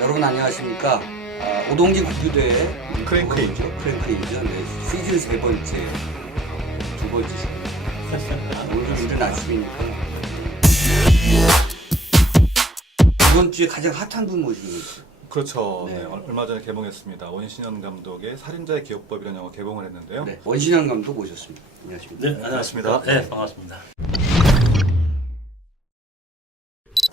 여러분 안녕하십니까? 오동진 구교대의 크랭크이죠. 크랭크이죠. 네, 시즌 세 번째, 두 번째 시즌. 오늘 좀 이른 아침이니까. 이번 주에 가장 핫한 분 모시고 있어요. 그렇죠. 네. 네, 얼마 전에 개봉했습니다. 원신현 감독의 살인자의 기억법이라는 영화 개봉을 했는데요. 네, 원신현 감독 모셨습니다. 안녕하십니까? 네, 안녕하십니까. 네, 반갑습니다.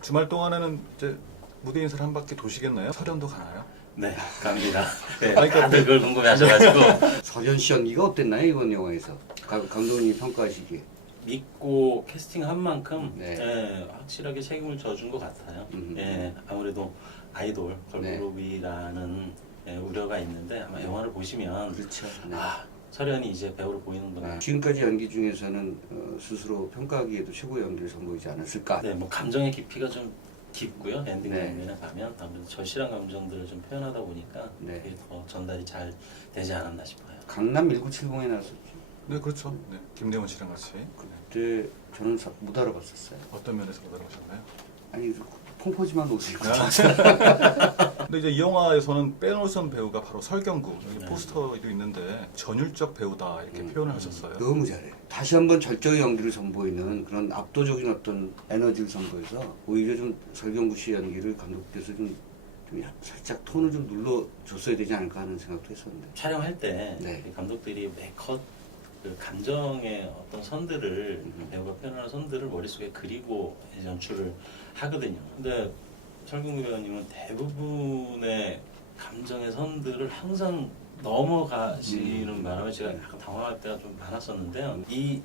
주말 동안에는 이제 무대 인사를 한 바퀴 도시겠나요? 설현도 가나요? 네, 갑니다. 네, 그러니까 다들 그걸 궁금해하셔가지고 설현 씨 연기가 어땠나요 이번 영화에서? 감독님이 평가하시기에. 믿고 캐스팅한 만큼 네. 예, 확실하게 책임을 져준 것 같아요. 예, 아무래도 아이돌 걸그룹이라는 예, 우려가 있는데 아마 영화를 보시면 그렇죠. 네. 아, 설현이 이제 배우로 보이는구나. 지금까지 연기 중에서는 스스로 평가하기에도 최고의 연기를 선보이지 않았을까? 네, 뭐 감정의 깊이가 좀 깊고요. 엔딩 네. 장면에 가면 아무래도 절실한 감정들을 좀 표현하다 보니까 네. 그게 더 전달이 잘 되지 않았나 싶어요. 강남 1970에 나왔었죠. 네, 그렇죠. 네, 김대원 씨랑 같이. 그때 저는 못 알아봤었어요. 어떤 면에서 못 알아보셨나요? 아니 펑퍼짐한 옷을 입고 근데 이제 이 영화에서는 빼놓을 수 없는 배우가 바로 설경구. 여기 네. 포스터에도 있는데 전율적 배우다 이렇게 표현을 하셨어요. 너무 잘해. 다시 한번 절정의 연기를 선보이는 그런 압도적인 어떤 에너지를 선보여서 오히려 좀 설경구 씨 연기를 감독께서 좀 살짝 톤을 좀 눌러줬어야 되지 않을까 하는 생각도 했었는데. 촬영할 때 네. 이 감독들이 매컷 그 감정의 어떤 선들을 배우가 표현하는 선들을 머릿속에 그리고 연출을 하거든요. 근데 설경구 배우님은 대부분의 감정의 선들을 항상 넘어가시는 바람에 제가 약간 당황할 때가 좀 많았었는데요. 이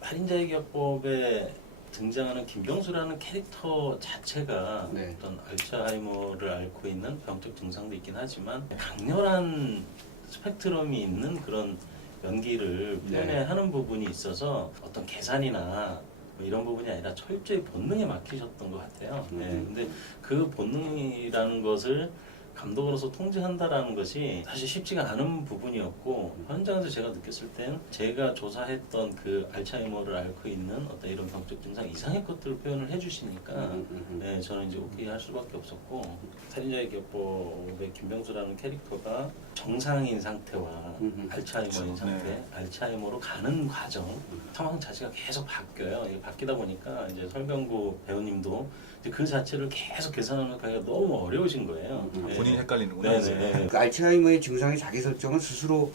살인자의 기억법에 등장하는 김병수라는 캐릭터 자체가 네. 어떤 알츠하이머를 앓고 있는 병적 증상도 있긴 하지만 강렬한 스펙트럼이 있는 그런 연기를 네. 표현하는 부분이 있어서 어떤 계산이나 뭐 이런 부분이 아니라 철저히 본능에 맡기셨던 것 같아요. 네, 근데 그 본능이라는 것을 감독으로서 통제한다라는 것이 사실 쉽지가 않은 부분이었고 현장에서 제가 느꼈을 땐 제가 조사했던 그 알츠하이머를 앓고 있는 어떤 이런 병적 증상 이상의 것들을 표현을 해주시니까 네, 저는 이제 오케이 할 수밖에 없었고 살인자의 기억법의 김병수라는 캐릭터가 정상인 상태와 알츠하이머인 그렇죠. 상태, 네. 알츠하이머로 가는 과정 상황 자체가 계속 바뀌어요. 이게 바뀌다 보니까 이제 설경구 배우님도 이제 그 자체를 계속 계산하는 게 너무 어려우신 거예요. 네. 본인이 헷갈리는구나. 네네. 그 알츠하이머의 증상의 자기 설정은 스스로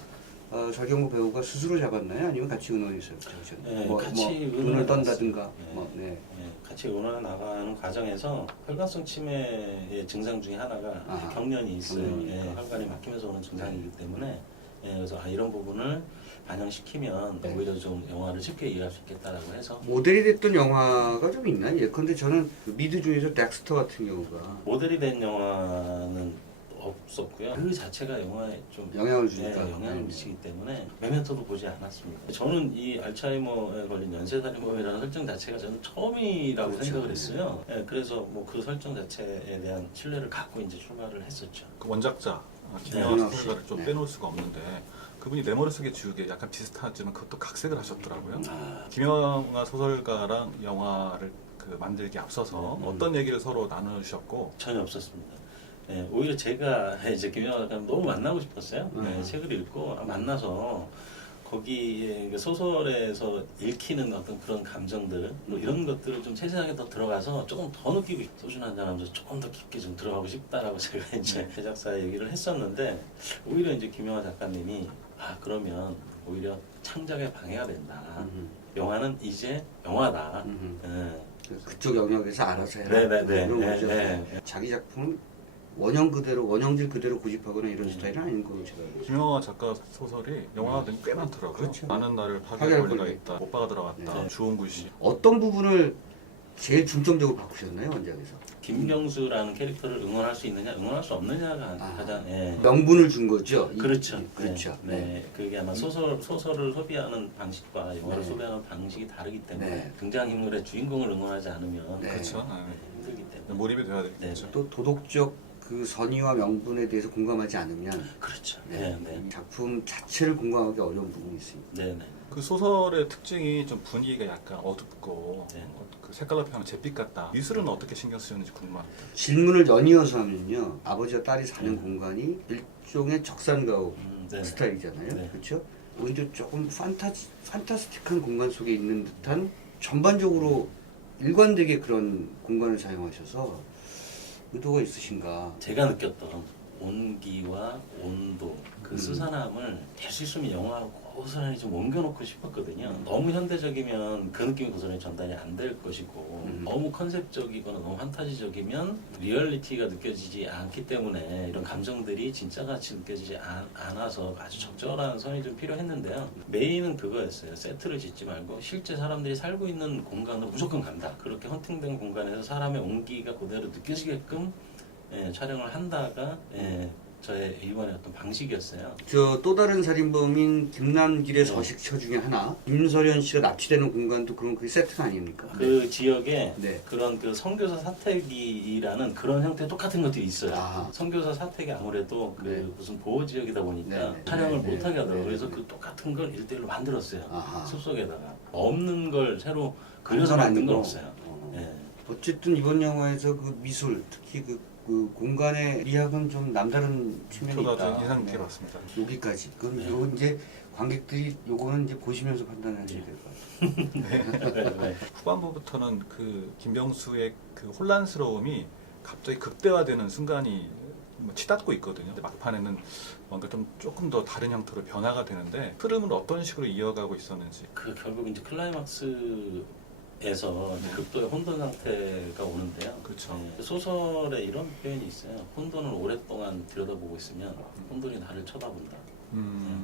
설경구 배우가 스스로 잡았나요? 아니면 같이 의논해서 잡으셨나요? 네, 뭐 같이 눈을 의논해 떤다든가. 봤어요. 뭐, 네. 네, 같이 의논해 나가는 과정에서 혈관성 치매의 증상 중에 하나가 아, 경련이 있어요. 경련이니까. 예, 혈관이 막히면서 오는 증상이기 때문에 예, 그래서 이런 부분을 반영시키면 네. 오히려 좀 영화를 쉽게 이해할 수 있겠다라고 해서 모델이 됐던 영화가 좀 있나요? 예컨대 저는 그 미드 중에서 덱스터 같은 경우가 모델이 된 영화는 없었고요. 그 자체가 영화에 좀 영향을 주니까. 영향을 네. 미치기 때문에 메멘토도 보지 않았습니다. 저는 이 알츠하이머에 걸린 연쇄살인범이라는 설정 자체가 저는 처음이라고 그렇죠. 생각을 했어요. 예, 그래서 뭐 그 설정 자체에 대한 신뢰를 갖고 이제 출발을 했었죠. 그 원작자 네. 김영하 소설가를 좀 네. 빼놓을 수가 없는데 그분이 내 머릿속에 지우개 약간 비슷하지만 그것도 각색을 하셨더라고요. 아, 김영하 소설가랑 영화를 그 만들기 앞서서 어떤 얘기를 서로 나누셨고 전혀 없었습니다. 예, 오히려 제가 이제 김영하 작가님 너무 만나고 싶었어요. 예, 책을 읽고 만나서 거기에 그 소설에서 읽히는 어떤 그런 감정들 뭐 이런 것들을 좀 세세하게 더 들어가서 조금 더 느끼고 싶 소주 한잔 하면서 조금 더 깊게 좀 들어가고 싶다라고 제가 이제 제작사 얘기를 했었는데 오히려 이제 김영하 작가님이 그러면 오히려 창작에 방해가 된다. 영화는 이제 영화다. 예. 그쪽 영역에서 알아서 해라. 네네네. 그런 거죠. 네. 자기 작품을 원형 그대로 원형질 그대로 고집하거나 이런 스타일은 아닌 거로 제가 알고 있어요. 김영하 작가 소설이 영화가 된 꽤 많더라고요. 그렇죠. 많은 나를 파괴할 파괴할 권리가 권리가 있다. 오빠가 들어갔다. 네. 주홍구 씨. 어떤 부분을 제일 중점적으로 바꾸셨나요 원작에서? 김병수라는 캐릭터를 응원할 수 있느냐, 응원할 수 없느냐가 아. 가장 명분을 준 거죠. 그렇죠. 그렇죠. 네. 네. 그게 아마 소설을 소비하는 방식과 영화를 네. 소비하는 방식이 다르기 때문에 네. 등장인물의 주인공을 응원하지 않으면 네. 그렇죠. 아, 힘들기 때문에. 몰입이 돼야 되겠죠. 또 도덕적 그 선의와 명분에 대해서 공감하지 않으면 그렇죠. 네, 네, 네, 이 작품 자체를 공감하기 어려운 부분이 있습니다. 네, 네. 그 소설의 특징이 좀 분위기가 약간 어둡고 네. 그 색깔로 표현하면 잿빛 같다. 미술은 어떻게 신경 쓰셨는지 궁금합니다. 질문을 연이어서 하면요. 아버지와 딸이 사는 네. 공간이 일종의 적산가옥 네. 스타일이잖아요. 네. 그렇죠? 오히려 조금 판타스틱한 공간 속에 있는 듯한 전반적으로 일관되게 그런 공간을 사용하셔서 의도가 있으신가? 제가 느꼈던 온기와 온도, 그 스산함을 될 수 있으면 영화하고 고스란히 좀 옮겨놓고 싶었거든요. 너무 현대적이면 그 느낌이 고스란히 전달이 안 될 것이고 너무 컨셉적이거나 너무 판타지적이면 리얼리티가 느껴지지 않기 때문에 이런 감정들이 진짜같이 느껴지지 않아서 아주 적절한 선이 좀 필요했는데요. 메인은 그거였어요. 세트를 짓지 말고 실제 사람들이 살고 있는 공간으로 무조건 간다. 그렇게 헌팅된 공간에서 사람의 온기가 그대로 느껴지게끔 촬영을 한다가 저의 이번에 어떤 방식이었어요. 저 또 다른 살인범인 김남길의 서식처 중에 하나, 김설현 씨가 납치되는 공간도 그런 그 세트가 아닙니까? 그 지역에 네. 그런 그 선교사 사택이라는 그런 형태 똑같은 것들이 있어요. 아. 선교사 사택이 아무래도 그 네. 무슨 보호 지역이다 보니까 네, 네, 촬영을 네, 못하게 네, 하더라고요. 네, 그래서 네. 그 똑같은 걸 1대1로 만들었어요. 아하. 숲속에다가 없는 걸 새로 그려서 그건 만든 건 아니고. 없어요. 예. 어쨌든 이번 영화에서 그 미술, 특히 그 공간의 미학은 좀 남다른 측면이 저도 있다. 아주 인상 깊게 봤습니다. 여기까지. 그럼 네. 요 이제 관객들이 요거는 이제 보시면서 판단하셔야 될 것 같아요. 네. 후반부부터는 그 김병수의 그 혼란스러움이 갑자기 극대화되는 순간이 뭐 치닫고 있거든요. 근데 막판에는 뭔가 좀 조금 더 다른 형태로 변화가 되는데 흐름은 어떤 식으로 이어가고 있었는지. 그 결국 이제 클라이막스에서 이제 극도의 혼돈 상태가 오는데요. 그렇죠. 소설에 이런 표현이 있어요. 혼돈을 오랫동안 들여다보고 있으면 혼돈이 나를 쳐다본다.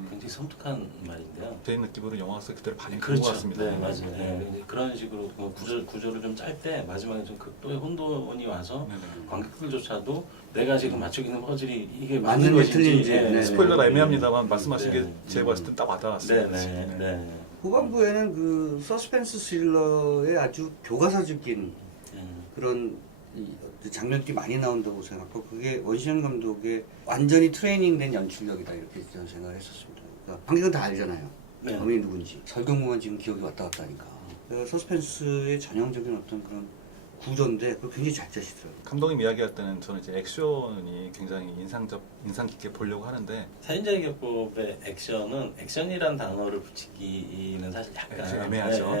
굉장히 섬뜩한 말인데요. 제 느낌으로 영화 속 그대로 반영된 그렇죠. 것 같습니다. 네, 맞아요. 네. 이제 그런 식으로 그 구조를 좀 짤 때 마지막에 좀 극도의 혼돈이 와서 네네. 관객들조차도 내가 지금 맞추고 있는 퍼즐이 이게 맞는 맞는 게 것인지 틀린지. 네. 스포일러가 네. 애매합니다만 말씀하신 네. 게 제가 봤을 땐 딱 와닿았습니다. 네. 후반부에는 그 서스펜스 스릴러의 아주 교과서적인 네. 그런 장면들이 많이 나온다고 생각하고 그게 원시현 감독의 완전히 트레이닝된 연출력이다 이렇게 저는 생각을 했었습니다. 그러니까 관객은 다 알잖아요. 네. 범인이 누군지. 설경구만 지금 기억이 왔다 갔다 하니까. 그러니까 서스펜스의 전형적인 어떤 그런 구조인데 그걸 굉장히 잘 짜시더라고요. 감독님 이야기할 때는 저는 이제 액션이 굉장히 인상 깊게 보려고 하는데 살인자의 기법의 액션이란 단어를 붙이기는 사실 약간 애매하죠.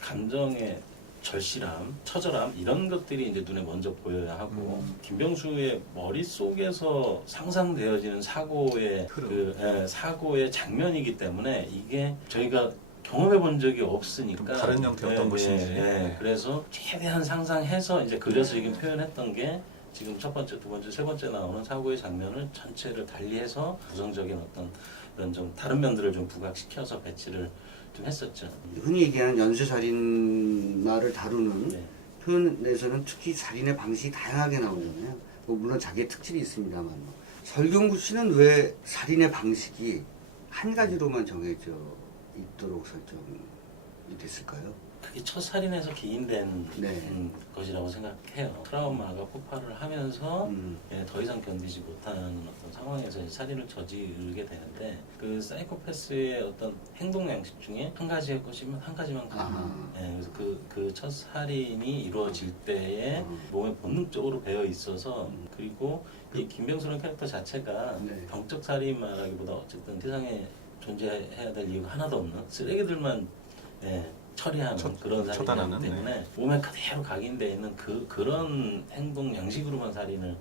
감정의 절실함, 처절함 이런 것들이 이제 눈에 먼저 보여야 하고 김병수의 머릿속에서 상상되어지는 사고의 흐름. 사고의 장면이기 때문에 이게 저희가 경험해 본 적이 없으니까 좀 다른 형태의 어떤 것인지. 그래서 최대한 상상해서 이제 그려서 지금 표현했던 게 지금 첫 번째, 두 번째, 세 번째 나오는 사고의 장면을 전체를 달리해서 부정적인 어떤 이런 좀 다른 면들을 좀 부각시켜서 배치를 좀 했었죠. 흔히 얘기하는 연쇄살인마를 다루는 네. 표현에서는 특히 살인의 방식이 다양하게 나오잖아요. 뭐 물론 자기의 특질이 있습니다만. 설경구 씨는 왜 살인의 방식이 한 가지로만 정해져 있도록 설정이 됐을까요? 그게 첫 살인에서 기인된 네. 것이라고 생각해요. 트라우마가 폭발을 하면서 더 이상 견디지 못하는 어떤 상황에서 이제 살인을 저지르게 되는데 그 사이코패스의 어떤 행동 양식 중에 한 가지의 것이면 한 가지만 가요. 그래서 그 첫 살인이 이루어질 때에 몸에 본능적으로 배어 있어서 그리고 이 김병수라는 캐릭터 자체가 네. 병적 살인마라기보다 어쨌든 세상에 존재해야 될 이유가 하나도 없는 쓰레기들만 처리하는 그런 처단하는, 살인이기 때문에 몸에 그대로 각인되어 있는 그런 행동 양식으로만 살인을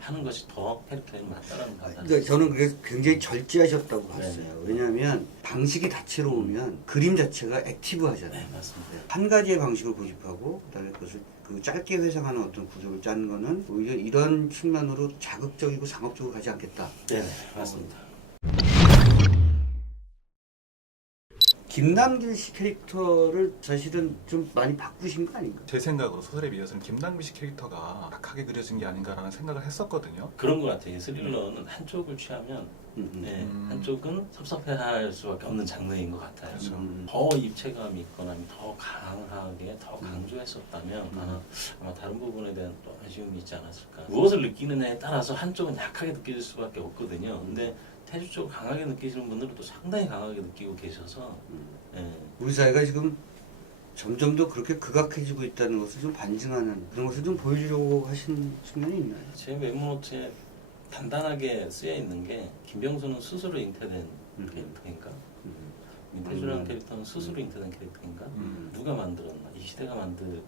하는 것이 더 캐릭터에 맞다라는 판단을 그러니까 저는 그게 굉장히 절제하셨다고 네. 봤어요. 왜냐하면 방식이 다채로우면 그림 자체가 액티브하잖아요. 네, 맞습니다. 한 가지의 방식을 고집하고 그다음에 그것을 그 짧게 회상하는 어떤 구조를 짜는 거는 오히려 이런 측면으로 자극적이고 상업적으로 가지 않겠다. 네, 맞습니다. 김남길 씨 캐릭터를 사실은 좀 많이 바꾸신 거 아닌가? 제 생각으로 소설에 비해서는 김남길 씨 캐릭터가 약하게 그려진 게 아닌가라는 생각을 했었거든요. 그런 것 같아요. 스릴러는 한쪽을 취하면 한쪽은 섭섭해할 수밖에 없는 장르인 것 같아요. 그렇죠. 더 입체감이 있거나 더 강하게 더 강조했었다면 아마 다른 부분에 대한 또 아쉬움이 있지 않았을까. 무엇을 느끼느냐에 따라서 한쪽은 약하게 느껴질 수밖에 없거든요. 근데 태주적으로 강하게 느끼시는 분들은 또 상당히 강하게 느끼고 계셔서 예. 우리 사회가 지금 점점 더 그렇게 극악해지고 있다는 것을 좀 반증하는 그런 것을 좀 보여주려고 하신 측면이 있나요? 제 메모노트에 단단하게 쓰여 있는 게 김병수는 스스로 잉태된 캐릭터인가? 민태주라는 캐릭터는 스스로 잉태된 캐릭터인가? 누가 만들었나? 이 시대가 만든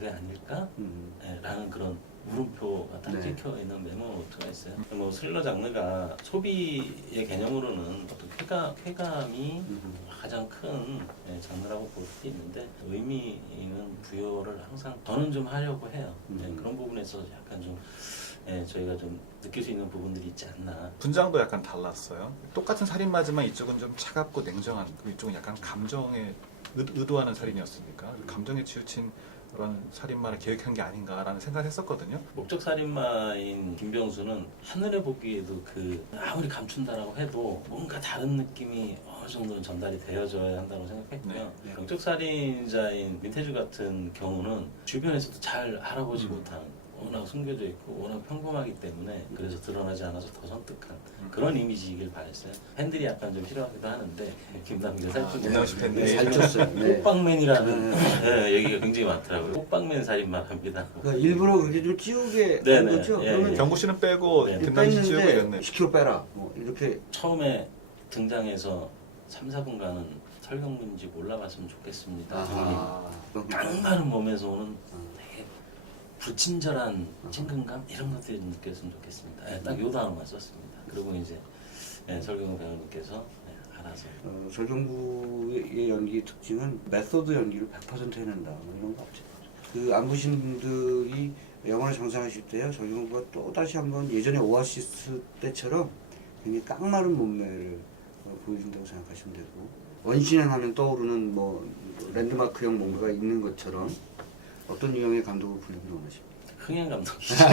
게 아닐까? 라는 그런 물음표가 딱 네. 찍혀 있는 메모노트가 있어요. 뭐 스릴러 장르가 소비의 개념으로는 어떤 쾌감이 가장 큰 장르라고 볼 수도 있는데 의미는 부여를 항상 저는 좀 하려고 해요. 그런 부분에서 약간 좀 저희가 좀 느낄 수 있는 부분들이 있지 않나. 분장도 약간 달랐어요. 똑같은 살인마지만 이쪽은 좀 차갑고 냉정한, 그리고 이쪽은 약간 감정에 의도하는 살인이었으니까 감정에 치우친 그런 살인마를 계획한 게 아닌가라는 생각을 했었거든요. 목적 살인마인 김병수는 하늘에 보기에도 아무리 감춘다라고 해도 뭔가 다른 느낌이 어느 정도는 전달이 되어져야 한다고 생각했고요. 네. 목적 살인자인 민태주 같은 경우는 주변에서도 잘 알아보지 못한 워낙 숨겨져 있고 워낙 평범하기 때문에 그래서 드러나지 않아서 더 선뜻한 그런 이미지이길 바랬어요. 팬들이 약간 좀 싫어하기도 하는데 김남기가 살짝 김남식 팬들이 살쪘어요. 네. 호빵맨이라는 얘기가 굉장히 많더라고요. 호빵맨 살인마 합니다. 그러니까 일부러 그렇게 좀 찌우게 네네. 한 거죠? 예, 그러면 예. 경구 씨는 빼고 네. 김남식 씨 찌우고 이랬네. 10kg 빼라. 뭐 이렇게 처음에 등장해서 3, 4분간은 설경문인지 몰라봤으면 좋겠습니다. 아, 깡마른 몸에서 오는 되게 불친절한 친근감 이런 것들이 좀 느꼈으면 좋겠습니다. 딱 요 단어만 썼습니다. 그리고 이제 설경문 배우님께서 알아서 설경구의 연기 특징은 메소드 연기를 100% 해낸다. 뭐 이런 거 없죠. 그 안 보신 분들이 영화를 장사하실 때요. 설경구가 또 다시 한번 예전에 오아시스 때처럼 굉장히 깡마른 몸매를 보여준다고 생각하시면 되고 원신행 하면 떠오르는 뭐 랜드마크형 뭔가가 있는 것처럼 어떤 유형의 감독을 부르기를 원하십니까? 흥행 감독이죠.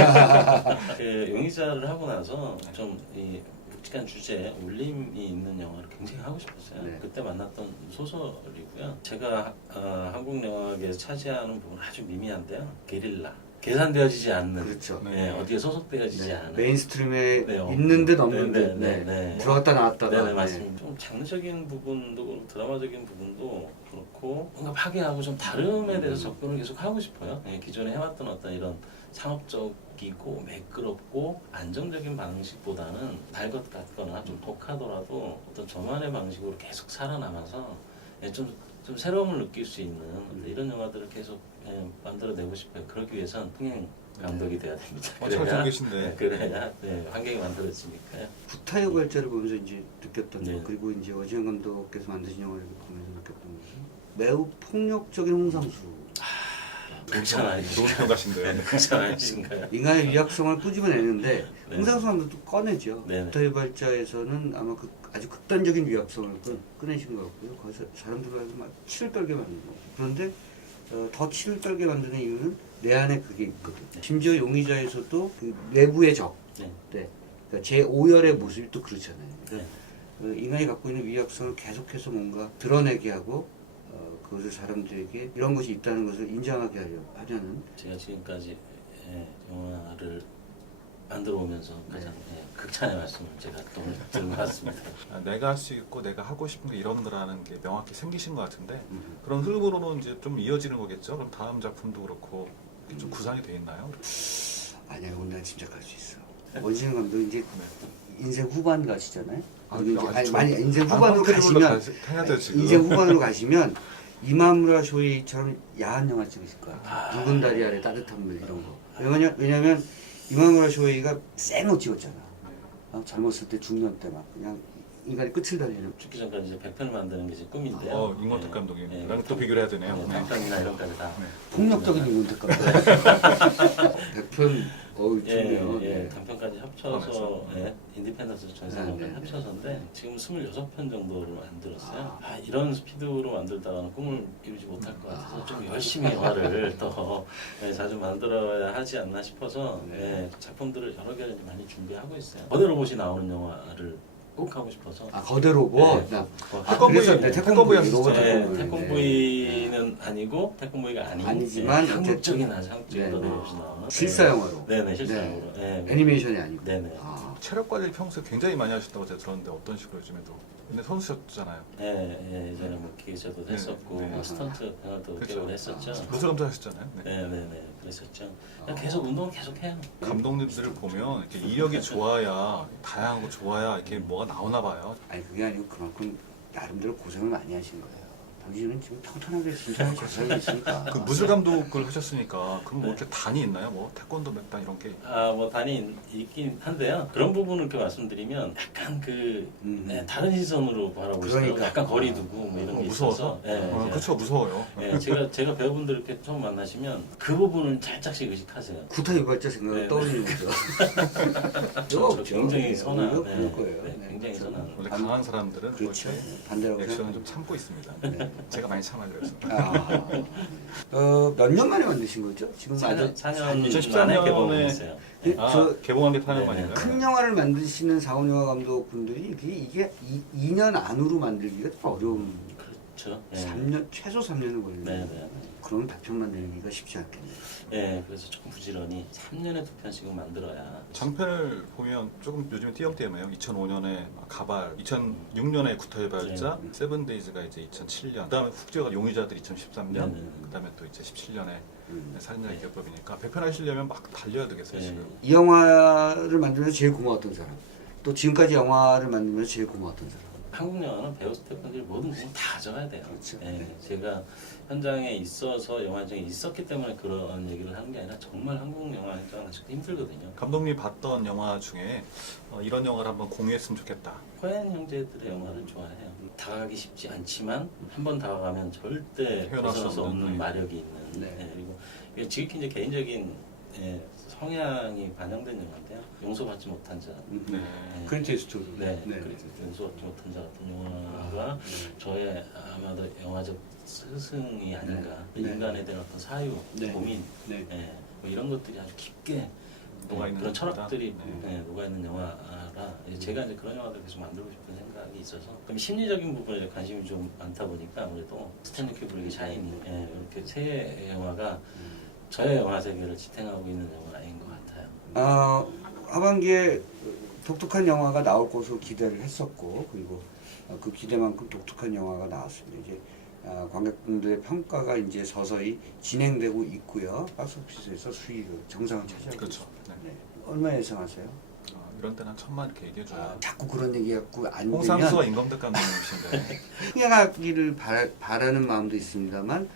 용의자를 하고 나서 좀 이 묵직한 주제에 울림이 있는 영화를 굉장히 하고 싶었어요. 네. 그때 만났던 소설이고요. 제가 한국 영화계에서 차지하는 부분은 아주 미미한데요. 게릴라. 계산되어지지 않는 그렇죠. 어디에 소속되어지지 네. 않은 메인스트림에 네, 있는 듯 없는 네, 듯 네, 네. 들어갔다 나왔다가 네네 맞습니다. 좀 장르적인 부분도 그렇고 드라마적인 부분도 그렇고 뭔가 파괴하고 좀 다름에 대해서 접근을 계속 하고 싶어요. 기존에 해왔던 어떤 이런 상업적이고 매끄럽고 안정적인 방식보다는 날 것 같거나 좀 독하더라도 어떤 저만의 방식으로 계속 살아남아서 좀 새로움을 느낄 수 있는 이런 영화들을 계속 만들어내고 싶어요. 그러기 위해선 흥행 감독이 돼야 됩니다. 잘 듣고 계신데. 그래야 환경이 만들어지니까요. 구타여 결제를 보면서 이제 느꼈던 네. 거 그리고 이제 오지현 감독께서 만드신 영화를 보면서 느꼈던 것은 매우 폭력적인 홍상수 극찬 좋은 아니신가요? 평가신데요. 극찬 아니신가요? 인간의 위약성을 꾸집어내는데 네. 홍상수 감독도 꺼내죠. 네. 구타여 발자에서는 아마 아주 극단적인 위약성을 꺼내신 것 같고요. 거기서 사람들과 막 치를 떨게 만드는 거. 그런데 더 치를 떨게 만드는 이유는 내 안에 그게 있거든. 심지어 용의자에서도 그 내부의 적, 네. 그러니까 제 5열의 모습이 또 그렇잖아요. 네. 그러니까 인간이 갖고 있는 위약성을 계속해서 뭔가 드러내게 하고 그것을 사람들에게 이런 것이 있다는 것을 인정하게 하려는 제가 지금까지 영화를 만들어 오면서 가장 극찬의 말씀을 제가 또 오늘 드린 것 같습니다. 내가 할 수 있고 내가 하고 싶은 게 이런 거라는 게 명확히 생기신 것 같은데 그런 흐름으로는 이제 좀 이어지는 거겠죠. 그럼 다음 작품도 그렇고 이렇게 좀 구상이 돼 있나요? 아니야, 오늘 난 짐작할 수 있어. 원진우 감독 이제 인생 후반 가시잖아요. 그리고 이제 많이 인생 후반으로 가시면 해야 돼 지금. 인생 후반으로 가시면 이마무라 쇼이처럼 야한 영화 찍으실 거야. 붉은 다리 아래 따뜻한 물 이런 거. 왜냐면 이마무라 쇼이가 센 옷 찍었잖아. 젊었을 때 중년 때 막 그냥 인간이 끝을 달리는. 죽기 전까지 이제 100편을 만드는 게 제 꿈인데요. 임권택 감독님이랑 또 비교를 해야 되네요. 네. 100편이나 이런 까지 다. 폭력적인 이문택 감독. 100편 좋네요. 단편까지 합쳐서 인디펜던스 전사까지 합쳐서인데 지금 26편 정도를 만들었어요. 이런 스피드로 만들다가는 꿈을 이루지 못할 것 같아서 좀 열심히 영화를 더 자주 만들어야 하지 않나 싶어서 작품들을 여러 개를 많이 준비하고 있어요. 거대 로봇이 나오는 영화를 꼭 하고 싶어서. 거대 로봇. 태권브이, 태권브이 하셨죠? 태권브이는 아니고 태권브이가 아니지만 한국적인 한국적인 거대 로봇이 나오는 실사 영화로. 네네 실사용으로. 애니메이션이 아니고. 네네. 체력 관리를 평소에 굉장히 많이 하셨다고 제가 들었는데 어떤 식으로 요즘에도 근데 선수셨잖아요. 예전에 뭐 기계자도 네, 했었고 네. 뭐 스턴트 배우도 그렇죠. 배우를 했었죠. 무술감독 하셨잖아요. 네. 네네네 그랬었죠. 그냥 계속 운동 계속 해요. 감독님들을 보면 이렇게 이력이 좋아야 다양하고 좋아야 이렇게 뭐가 나오나 봐요. 아니 그게 아니고 그만큼 나름대로 고생을 많이 하신 거예요. 당신은 지금 평탄하게 진짜 잘 살고 있으니까. 그 무술 감독을 하셨으니까 그럼 뭐 이렇게 단이 있나요? 뭐 태권도 몇 단 이런 게 뭐 단위 있긴 한데요. 그런 부분을 이렇게 말씀드리면 약간 다른 시선으로 바라보시더라고요. 그러니까. 약간 거리 두고 뭐 이런 게 무서워서? 있어서. 그렇죠, 무서워요. 제가 배우분들 이렇게 처음 만나시면 그 부분을 살짝씩 의식하세요. 구타 유발자 생각을 네, 떠올리는 거죠. 저 없죠. 굉장히 네, 선한. 오히려 그럴 거예요. 네, 굉장히 그렇죠. 선한. 원래 강한 사람들은 뭐 그렇죠. 이렇게 반대라고 액션을 좀 생각합니다. 참고 있습니다. 네. 제가 많이 참아요. 그래서 몇 년 만에 만드신 거죠? 지금 아주 4년 2014 만에 년에 개봉했어요. 네, 저 개봉한 게 8년 네. 만인가요? 큰 영화를 만드시는 사원영화 감독분들이 이게 2년 안으로 만들기가 좀 어려운. 그렇죠. 3년 최소 3년을 걸리는. 네. 그런 단편만 내기가 쉽지 않겠네요. 네, 그래서 조금 부지런히 3년에 2편씩은 만들어야. 장편을 보면 조금 요즘에 띄엄띄엄해요. 2005년에 가발, 2006년에 구타유발자, 네. 세븐데이즈가 이제 2007년, 그다음에 훅제가 용의자들 2013년, 네. 그다음에 또 이제 17년에 살인자 기업법이니까 100편 하시려면 막 달려야 되겠어요 네. 지금. 이 영화를 만들면서 제일 고마웠던 사람, 또 지금까지 영화를 만들면서 제일 고마웠던 사람. 한국 영화는 배우 스태프분들이 모든 부분 다 가져가야 돼요. 그렇죠. 네, 제가 현장에 있어서 영화 현장에 있었기 때문에 그런 얘기를 하는 게 아니라 정말 한국 영화 현장은 아직도 힘들거든요. 감독님이 봤던 영화 중에 이런 영화를 한번 공유했으면 좋겠다. 코엔 형제들의 영화를 좋아해요. 다가가기 쉽지 않지만 한 번 다가가면 절대 헤어날 수 벗어날 수 없는, 없는 마력이 있는. 네. 그리고 이게 지극히 이제 개인적인 성향이 반영된 영화인데요. 용서받지 못한 자. 네. 클린트 이스트우드. 네, 네. 그래서 용서받지 못한 자 같은 영화가 저의 아마도 영화적 스승이 아닌가. 네. 인간에 대한 어떤 사유, 네. 고민, 네. 뭐 이런 것들이 아주 깊게 녹아있는 그런 영화다. 철학들이 네. 녹아있는 영화라 제가 이제 그런 영화들을 계속 만들고 싶은 생각이 있어서 그럼 심리적인 부분에 관심이 좀 많다 보니까 아무래도 스탠리 큐브릭의 샤이니 이렇게 세 영화가 저의 영화 세계를 지탱하고 있는 영화인 것 같아요. 하반기에 독특한 영화가 나올 것으로 기대를 했었고, 그리고 그 기대만큼 독특한 영화가 나왔습니다. 이제 관객분들의 평가가 이제 서서히 진행되고 있고요. 박스오피스에서 수익을 정상을 차지하고 그렇죠. 있습니다. 네. 네. 얼마 예상하세요? 이런 때는 한 1000만 이렇게 얘기해줘요. 자꾸 그런 얘기 갖고 안 홍상수와 되면 임검택 감독님이신데 흥행하기를 바라는 마음도 있습니다만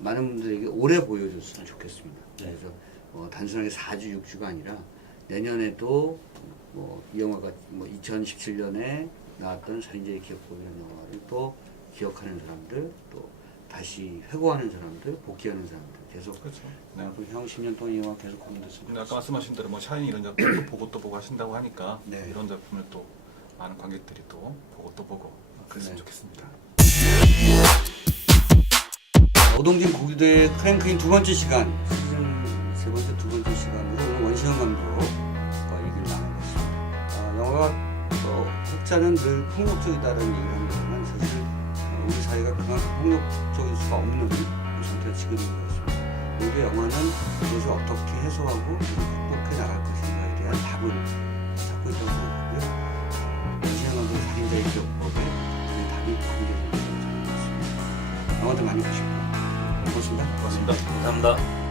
많은 분들에게 오래 보여줬으면 좋겠습니다. 네. 그래서 단순하게 4주, 6주가 아니라 내년에도 이 영화가 2017년에 나왔던 살인자의 기억법이라는 영화를 또 기억하는 사람들, 또 다시 회고하는 사람들, 복귀하는 사람들 계속 그렇죠. 네. 앞으로 향후 10년 동안 이 영화 계속 공부됐으면 근데 아까 말씀하신 대로 뭐 샤이니 이런 작품도 보고 또 보고 하신다고 하니까 네. 이런 작품을 또 많은 관객들이 또 보고 또 보고 그랬으면 네. 좋겠습니다. 오동진 고기대의 크랭크인 두 번째 시간, 시즌 세 번째 두 번째 시간으로 오늘 원시현 감독과 얘기를 나눠봤습니다. 영화가 혹자는 늘 폭력적이다라는 얘기를 합니다만 사실 우리 사회가 그만큼 폭력적일 수가 없는 상태가 지금인 것 같습니다. 오히려 영화는 그것을 어떻게 해소하고 극복해 나갈 것인가에 대한 답을 찾고 있다고 생각하고요. 원시현 감독의 살인자의 기억법에 그 답이 공개되는 것을 생각합니다. 영화도 많이 보시고 고맙습니다. 고맙습니다. 감사합니다.